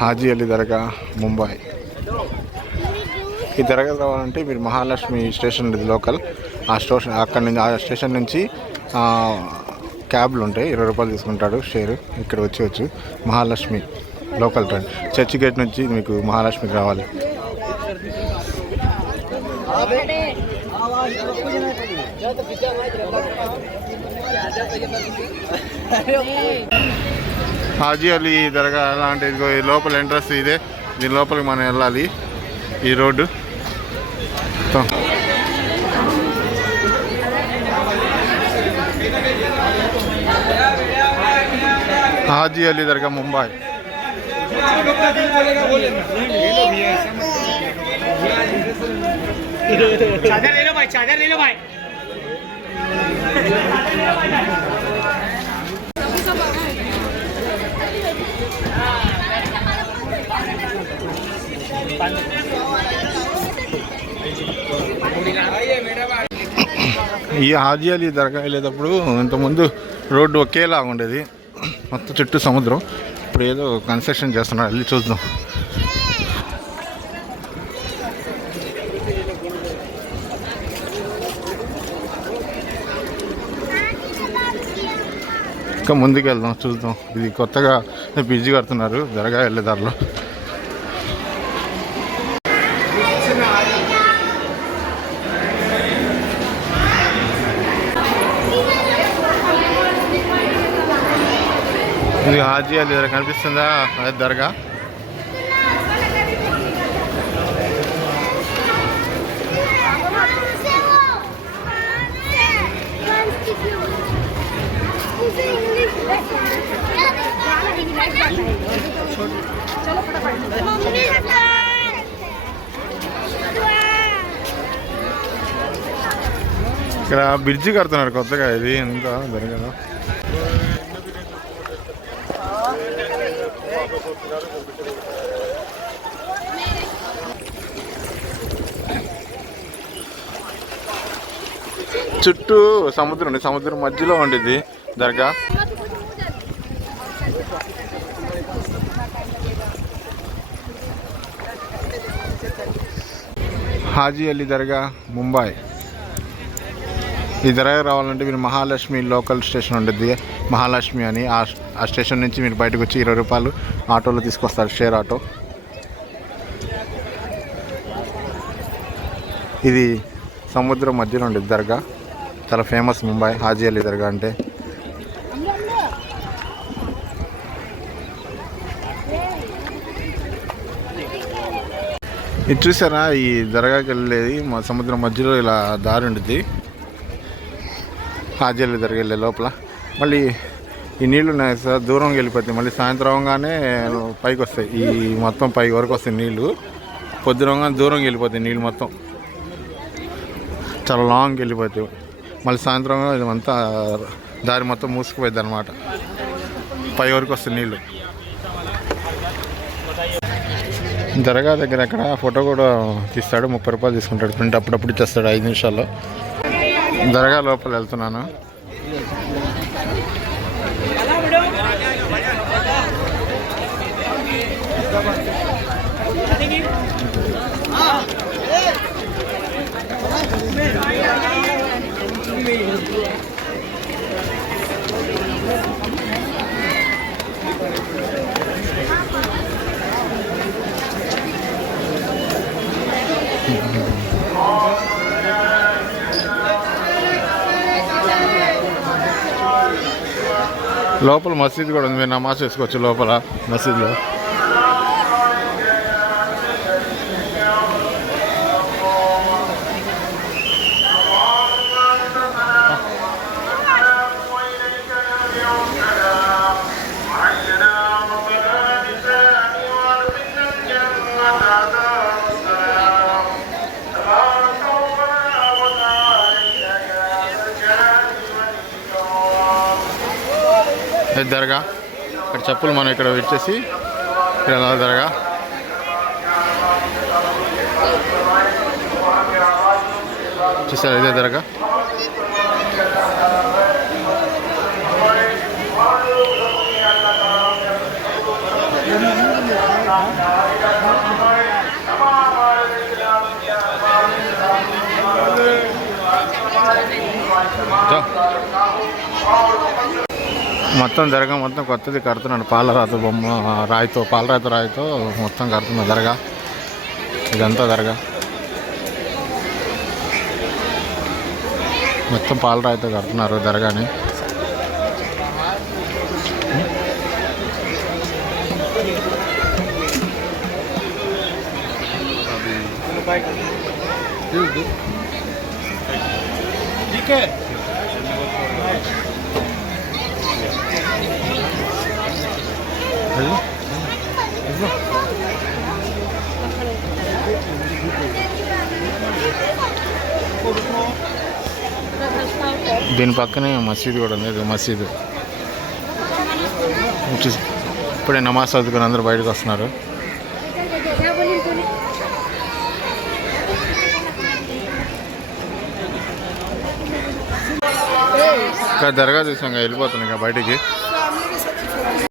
హాజీ అలీ దర్గా ముంబై. ఈ దర్గా రావాలంటే మీరు మహాలక్ష్మి స్టేషన్ ఉంది లోకల్, ఆ స్టేషన్ అక్కడి నుంచి ఆ స్టేషన్ నుంచి క్యాబ్లు ఉంటాయి, 20 రూపాయలు తీసుకుంటాడు షేర్. ఇక్కడ వచ్చి Mahalakshmi local train church gate నుంచి మీకు మహాలక్ష్మికి రావాలి. హాజీ అలీ దర్గా అలాంటిది లోపల ఎంట్రన్స్ ఇదే, దీని లోపలికి మనం వెళ్ళాలి. ఈ రోడ్డు హాజీ అలీ దర్గా ముంబై. ఈ హాజీ అలీ దర్గా వెళ్ళేటప్పుడు ఇంతకుముందు రోడ్డు ఒకేలాగా ఉండేది, మొత్తం చుట్టూ సముద్రం. ఇప్పుడు ఏదో కన్స్ట్రక్షన్ చేస్తున్నారు, వెళ్ళి చూద్దాం. ఇంకా ముందుకు వెళ్దాం, చూద్దాం. ఇది కొత్తగా బ్రిడ్జి కడుతున్నారు దర్గా వెళ్ళే దారిలో. ఇది హాజీ అలీ దర్గా కనిపిస్తుందా, అదే దర్గా. ఇక్కడ బ్రిడ్జి కడుతున్నారు కొత్తగా, ఇది ఎంత దర్గాలో. చుట్టూ సముద్రం ఉంది, సముద్రం మధ్యలో ఉండిద్ది దర్గా. హాజీ అలీ దర్గా ముంబై. ఈ దర్గా రావాలంటే మీరు మహాలక్ష్మి లోకల్ స్టేషన్ ఉంటుంది, మహాలక్ష్మి అని. ఆ స్టేషన్ నుంచి మీరు బయటకు వచ్చి 20 రూపాయలు ఆటోలో తీసుకొస్తారు, షేర్ ఆటో. ఇది సముద్రం మధ్యలో ఉండేది దర్గా, చాలా ఫేమస్ ముంబై హాజీ అలీ దర్గా అంటే. ఇది చూసారా, ఈ దర్గాకి వెళ్ళేది మా సముద్రం మధ్యలో ఇలా దారి ఉంటుంది హాజీ అలీ దర్గా వెళ్ళే లోపల. మళ్ళీ ఈ నీళ్ళు ఉన్నాయి సార్, దూరంగా వెళ్ళిపోతాయి. మళ్ళీ సాయంత్రం అవగానే పైకి వస్తాయి, ఈ మొత్తం పైకి వరకు వస్తాయి నీళ్ళు. పొద్దునగా దూరంగా వెళ్ళిపోతాయి నీళ్ళు మొత్తం, చాలా లాంగ్ వెళ్ళిపోతాయి. మళ్ళీ సాయంత్రం ఇదంతా దారి మొత్తం మూసుకుపోయింది అనమాట, పై వరకు వస్తాయి నీళ్ళు. దర్గా దగ్గర అక్కడ ఫోటో కూడా తీస్తాడు, 30 రూపాయలు తీసుకుంటాడు ప్రింట్, అప్పుడప్పుడు ఇచ్చేస్తాడు 5 నిమిషాల్లో. దర్గా లోపల వెళ్తున్నాను. లోపల మసీద్ కూడా ఉంది, మీరు నమాజ్ చేసుకోవచ్చు లోపల మసీద్లో. దర్గా ఇక్కడ చెప్పులు మనం ఇక్కడ పెట్టేసి ఇక్కడ దర్గా. చూసారు, ఇదే దర్గా. మొత్తం దర్గా మొత్తం కొత్తది కడుతున్నాడు. పాలరాతి బొమ్మ పాలరాతితో మొత్తం కడుతున్న దర్గా. ఇదంతా దర్గా మొత్తం పాలరాయితో కడుతున్నారు దర్గాని. దీని పక్కనే మసీదు కూడా ఉంది. ఇది మసీదు. ఇప్పుడే నమాజ్ చదువుకుని అందరూ బయటకు వస్తున్నారు. ఇంకా దర్గా చూసాం, వెళ్ళిపోతున్నాం ఇంకా బయటికి.